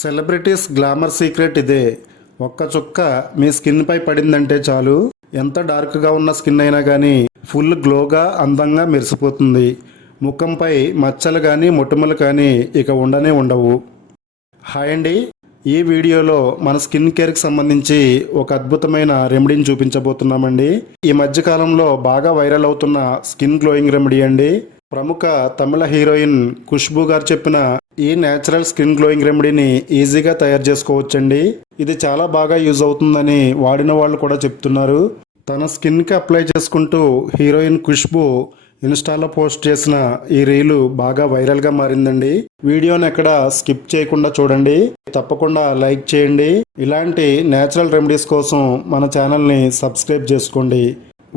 Celebrities glamour secret ఇదే. ఒక్క చుక్క మీ స్కిన్ పై పడిందంటే చాలు, ఎంత డార్క్గా ఉన్న స్కిన్ అయినా కానీ ఫుల్ గ్లోగా అందంగా మెరిసిపోతుంది. ముఖంపై మచ్చలు కానీ మొటిమలు కానీ ఇక ఉండనే ఉండవు. హాయ్ అండి, ఈ వీడియోలో మన స్కిన్ కేర్కి సంబంధించి ఒక అద్భుతమైన రెమెడీని చూపించబోతున్నామండి. ఈ మధ్యకాలంలో బాగా వైరల్ అవుతున్న స్కిన్ గ్లోయింగ్ రెమెడీ అండి. ప్రముఖ తమిళ హీరోయిన్ ఖుష్బూ గారు చెప్పిన ఈ నేచురల్ స్కిన్ గ్లోయింగ్ రెమెడీని ఈజీగా తయారు చేసుకోవచ్చండి. ఇది చాలా బాగా యూజ్ అవుతుందని వాడిన వాళ్ళు కూడా చెప్తున్నారు. తన స్కిన్కి అప్లై చేసుకుంటూ హీరోయిన్ ఖుష్బూ ఇన్స్టాలో పోస్ట్ చేసిన ఈ రీలు బాగా వైరల్గా మారిందండి. వీడియోని ఎక్కడ స్కిప్ చేయకుండా చూడండి, తప్పకుండా లైక్ చేయండి. ఇలాంటి నేచురల్ రెమెడీస్ కోసం మన ఛానల్ని సబ్స్క్రైబ్ చేసుకోండి.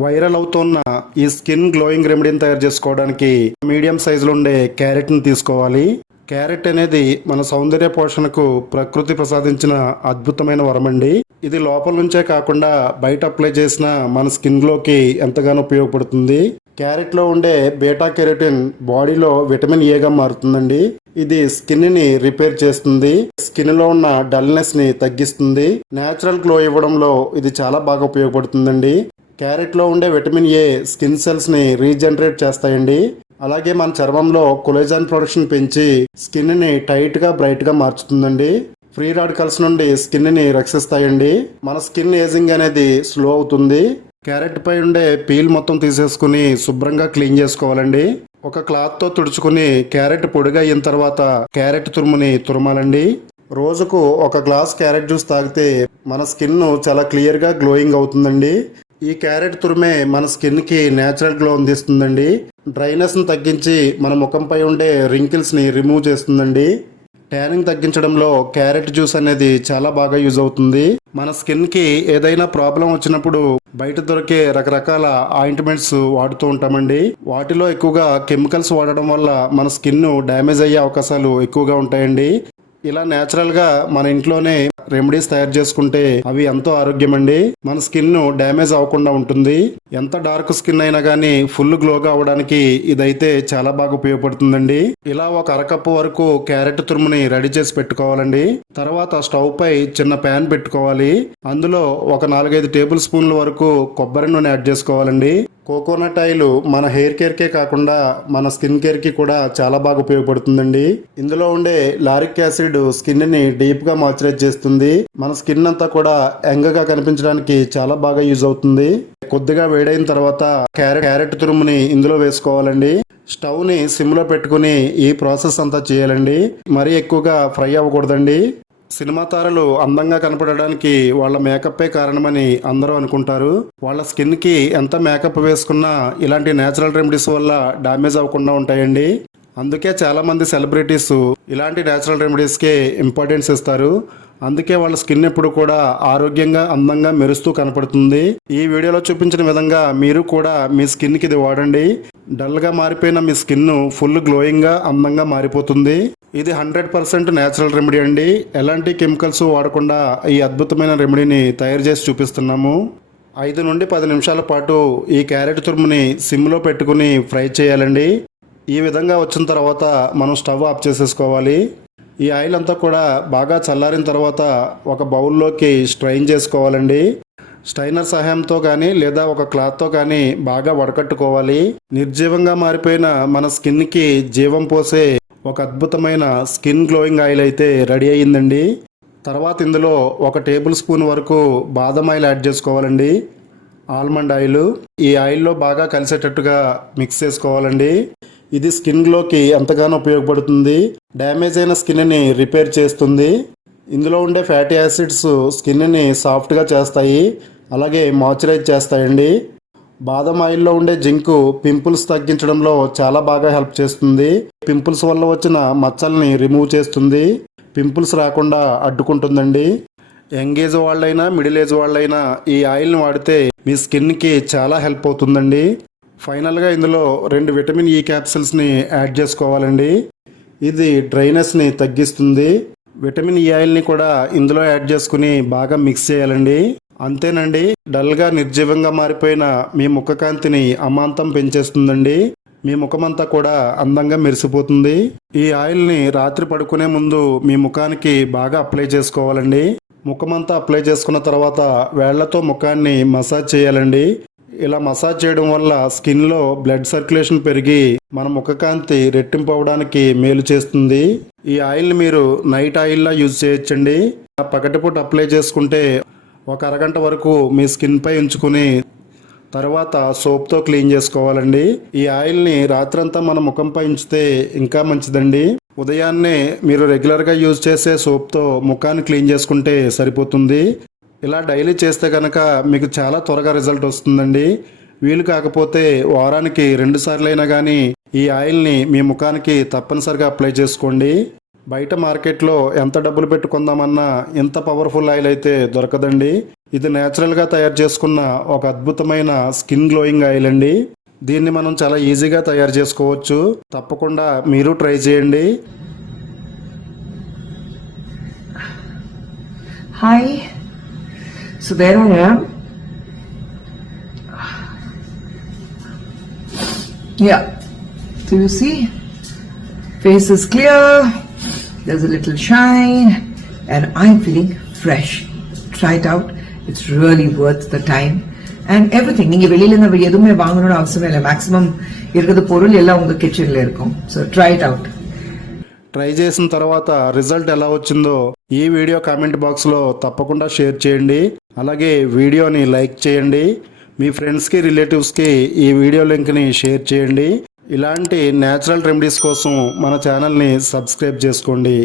వైరల్ అవుతున్న ఈ స్కిన్ గ్లోయింగ్ రెమెడీని తయారు చేసుకోవడానికి మీడియం సైజులో ఉండే క్యారెట్ని తీసుకోవాలి. క్యారెట్ అనేది మన సౌందర్య పోషణకు ప్రకృతి ప్రసాదించిన అద్భుతమైన వరమండి. ఇది లోపల నుంచే కాకుండా బయట అప్లై చేసిన మన స్కిన్ గ్లోకి ఎంతగానో ఉపయోగపడుతుంది. క్యారెట్లో ఉండే బీటా కెరోటిన్ బాడీలో విటమిన్ ఏగా మారుతుందండి. ఇది స్కిన్ ని రిపేర్ చేస్తుంది, స్కిన్ లో ఉన్న డల్నెస్ ని తగ్గిస్తుంది. నేచురల్ గ్లో ఇవ్వడంలో ఇది చాలా బాగా ఉపయోగపడుతుందండి. క్యారెట్ లో ఉండే విటమిన్ ఏ స్కిన్ సెల్స్ ని రీజనరేట్ చేస్తాయండి. అలాగే మన చర్మంలో కొలేజన్ ప్రొడక్షన్ పెంచి స్కిన్ ని టైట్ గా బ్రైట్ గా మార్చుతుందండి. ఫ్రీ రాడికల్స్ నుండి స్కిన్ ని రక్షిస్తాయండి. మన స్కిన్ ఏజింగ్ అనేది స్లో అవుతుంది. క్యారెట్ పై ఉండే పీల్ మొత్తం తీసేసుకుని శుభ్రంగా క్లీన్ చేసుకోవాలండి. ఒక క్లాత్ తో తుడుచుకుని క్యారెట్ పొడిగా అయిన తర్వాత క్యారెట్ తురుముని తురమాలండి. రోజుకు ఒక గ్లాస్ క్యారెట్ జ్యూస్ తాగితే మన స్కిన్ చాలా క్లియర్ గా గ్లోయింగ్ అవుతుందండి. ఈ క్యారెట్ తురుమే మన స్కిన్ కి నేచురల్ గ్లో అందిస్తుందండి. డ్రైనెస్ ని తగ్గించి మన ముఖంపై ఉండే రింకిల్స్ ని రిమూవ్ చేస్తుందండి. ట్యానింగ్ తగ్గించడంలో క్యారెట్ జ్యూస్ అనేది చాలా బాగా యూజ్ అవుతుంది. మన స్కిన్ కి ఏదైనా ప్రాబ్లం వచ్చినప్పుడు బయట దొరికే రకరకాల ఆయింట్మెంట్స్ వాడుతూ ఉంటామండి. వాటిలో ఎక్కువగా కెమికల్స్ వాడడం వల్ల మన స్కిన్ డ్యామేజ్ అయ్యే అవకాశాలు ఎక్కువగా ఉంటాయండి. ఇలా నేచురల్ గా మన ఇంట్లోనే రెమెడీస్ తయారు చేసుకుంటే అవి ఎంతో ఆరోగ్యం అండి. మన స్కిన్ డ్యామేజ్ అవ్వకుండా ఉంటుంది. ఎంత డార్క్ స్కిన్ అయినా కానీ ఫుల్ గ్లోగా అవడానికి ఇదైతే చాలా బాగా ఉపయోగపడుతుందండి. ఇలా ఒక అరకప్పు వరకు క్యారెట్ తురుముని రెడీ చేసి పెట్టుకోవాలండి. తర్వాత స్టవ్ పై చిన్న ప్యాన్ పెట్టుకోవాలి. అందులో ఒక 4-5 టేబుల్ స్పూన్ల వరకు కొబ్బరి నూనె యాడ్ చేసుకోవాలండి. కోకోనట్ ఆయిల్ మన హెయిర్ కేర్కే కాకుండా మన స్కిన్ కేర్కి కూడా చాలా బాగా ఉపయోగపడుతుందండి. ఇందులో ఉండే లారిక్ యాసిడ్ స్కిన్ ని డీప్ గా మాయిశ్చరైజ్ చేస్తుంది. మన స్కిన్ అంతా కూడా యంగ్ గా కనిపించడానికి చాలా బాగా యూజ్ అవుతుంది. కొద్దిగా వేడైన తర్వాత క్యారెట్ తురుముని ఇందులో వేసుకోవాలండి. స్టవ్ ని సిమ్ లో పెట్టుకుని ఈ ప్రాసెస్ అంతా చేయాలండి. మరీ ఎక్కువగా ఫ్రై అవ్వకూడదండి. సినిమా తారలు అందంగా కనపడడానికి వాళ్ళ మేకప్పే కారణమని అందరూ అనుకుంటారు. వాళ్ళ స్కిన్ కి ఎంత మేకప్ వేసుకున్నా ఇలాంటి నేచురల్ రెమెడీస్ వల్ల డ్యామేజ్ అవ్వకుండా ఉంటాయండి. అందుకే చాలా మంది సెలబ్రిటీస్ ఇలాంటి నేచురల్ రెమెడీస్ కే ఇంపార్టెన్స్ ఇస్తారు. అందుకే వాళ్ళ స్కిన్ ఎప్పుడు కూడా ఆరోగ్యంగా అందంగా మెరుస్తూ కనపడుతుంది. ఈ వీడియోలో చూపించిన విధంగా మీరు కూడా మీ స్కిన్ కి ఇది వాడండి. డల్ గా మారిపోయిన మీ స్కిన్ ఫుల్ గ్లోయింగ్ గా అందంగా మారిపోతుంది. ఇది 100% నేచురల్ రెమెడీ అండి. ఎలాంటి కెమికల్స్ వాడకుండా ఈ అద్భుతమైన రెమెడీని తయారు చేసి చూపిస్తున్నాము. 5 నుండి 10 నిమిషాల పాటు ఈ క్యారెట్ తురుముని సిమ్లో పెట్టుకుని ఫ్రై చేయాలండి. ఈ విధంగా వచ్చిన తర్వాత మనం స్టవ్ ఆఫ్ చేసేసుకోవాలి. ఈ ఆయిల్ అంతా కూడా బాగా చల్లారిన తర్వాత ఒక బౌల్లోకి స్ట్రైన్ చేసుకోవాలండి. స్ట్రైనర్ సహాయంతో కానీ లేదా ఒక క్లాత్తో కానీ బాగా వడకట్టుకోవాలి. నిర్జీవంగా మారిపోయిన మన స్కిన్కి జీవం పోసే ఒక అద్భుతమైన స్కిన్ గ్లోయింగ్ ఆయిల్ అయితే రెడీ అయ్యిందండి. తర్వాత ఇందులో 1 టేబుల్ స్పూన్ వరకు బాదం ఆయిల్ యాడ్ చేసుకోవాలండి. ఆల్మండ్ ఆయిల్ ఈ ఆయిల్లో బాగా కలిసేటట్టుగా మిక్స్ చేసుకోవాలండి. ఇది స్కిన్ గ్లోకి ఎంతగానో ఉపయోగపడుతుంది. డ్యామేజ్ అయిన స్కిన్ని రిపేర్ చేస్తుంది. ఇందులో ఉండే ఫ్యాటీ యాసిడ్స్ స్కిన్ని సాఫ్ట్గా చేస్తాయి, అలాగే మాయిశ్చరైజ్ చేస్తాయండి. బాదం ఆయిల్లో ఉండే జింక్ పింపుల్స్ తగ్గించడంలో చాలా బాగా హెల్ప్ చేస్తుంది. పింపుల్స్ వల్ల వచ్చిన మచ్చల్ని రిమూవ్ చేస్తుంది. పింపుల్స్ రాకుండా అడ్డుకుంటుందండి. యంగ్ ఏజ్ వాళ్ళైనా మిడిల్ ఏజ్ వాళ్ళైనా ఈ ఆయిల్ని వాడితే మీ స్కిన్కి చాలా హెల్ప్ అవుతుందండి. ఫైనల్గా ఇందులో 2 విటమిన్ ఈ క్యాప్సిల్స్ని యాడ్ చేసుకోవాలండి. ఇది డ్రైనెస్ని తగ్గిస్తుంది. విటమిన్ ఈ ఆయిల్ని కూడా ఇందులో యాడ్ చేసుకుని బాగా మిక్స్ చేయాలండి. అంతేనండి, డల్గా నిర్జీవంగా మారిపోయిన మీ ముఖ కాంతిని అమాంతం పెంచేస్తుందండి. మీ ముఖమంతా కూడా అందంగా మెరిసిపోతుంది. ఈ ఆయిల్ని రాత్రి పడుకునే ముందు మీ ముఖానికి బాగా అప్లై చేసుకోవాలండి. ముఖమంతా అప్లై చేసుకున్న తర్వాత వేళ్లతో ముఖాన్ని మసాజ్ చేయాలండి. ఇలా మసాజ్ చేయడం వల్ల స్కిన్లో బ్లడ్ సర్క్యులేషన్ పెరిగి మన ముఖకాంతి రెట్టింపు అవడానికి మేలు చేస్తుంది. ఈ ఆయిల్ని మీరు నైట్ ఆయిల్లా యూజ్ చేయొచ్చండి. పగటిపూట అప్లై చేసుకుంటే ఒక అరగంట వరకు మీ స్కిన్ పై ఉంచుకుని తర్వాత సోప్తో క్లీన్ చేసుకోవాలండి. ఈ ఆయిల్ని రాత్రంతా మన ముఖంపై ఉంచితే ఇంకా మంచిదండి. ఉదయాన్నే మీరు రెగ్యులర్గా యూజ్ చేసే సోప్తో ముఖాన్ని క్లీన్ చేసుకుంటే సరిపోతుంది. ఇలా డైలీ చేస్తే కనుక మీకు చాలా త్వరగా రిజల్ట్ వస్తుందండి. వీలు కాకపోతే వారానికి 2 సార్లైనా కానీ ఈ ఆయిల్ని మీ ముఖానికి తప్పనిసరిగా అప్లై చేసుకోండి. బయట మార్కెట్లో ఎంత డబ్బులు పెట్టుకుందామన్నా ఇంత పవర్ఫుల్ ఆయిల్ అయితే దొరకదండి. ఇది న్యాచురల్గా తయారు చేసుకున్న ఒక అద్భుతమైన స్కిన్ గ్లోయింగ్ ఆయిల్ అండి. దీన్ని మనం చాలా ఈజీగా తయారు చేసుకోవచ్చు. తప్పకుండా మీరు ట్రై చేయండి. Hi, so there I am. Yeah, so you see, face is clear, there's a little shine, and I'm feeling fresh. Try it out, it's really worth the time. And everything, நீங்க வெளியில இருந்து எதுவுமே வாங்கணும்னு அவசியம் இல்லை. Maximum இருக்கிற பொருள் எல்லாம் உங்க கிச்சன்ல இருக்கும். So try it out. Try చేసిన తర్వాత రిజల్ట్ ఎలా వచ్చిందో ఈ వీడియో కామెంట్ బాక్స్లో తప్పకుండా షేర్ చేయండి. అలాగే వీడియోని లైక్ చేయండి. మీ ఫ్రెండ్స్కి రిలేటివ్స్కి ఈ వీడియో లింక్ని షేర్ చేయండి. ఇలాంటి న్యాచురల్ రెమెడీస్ కోసం మన ఛానల్ని సబ్స్క్రైబ్ చేసుకోండి.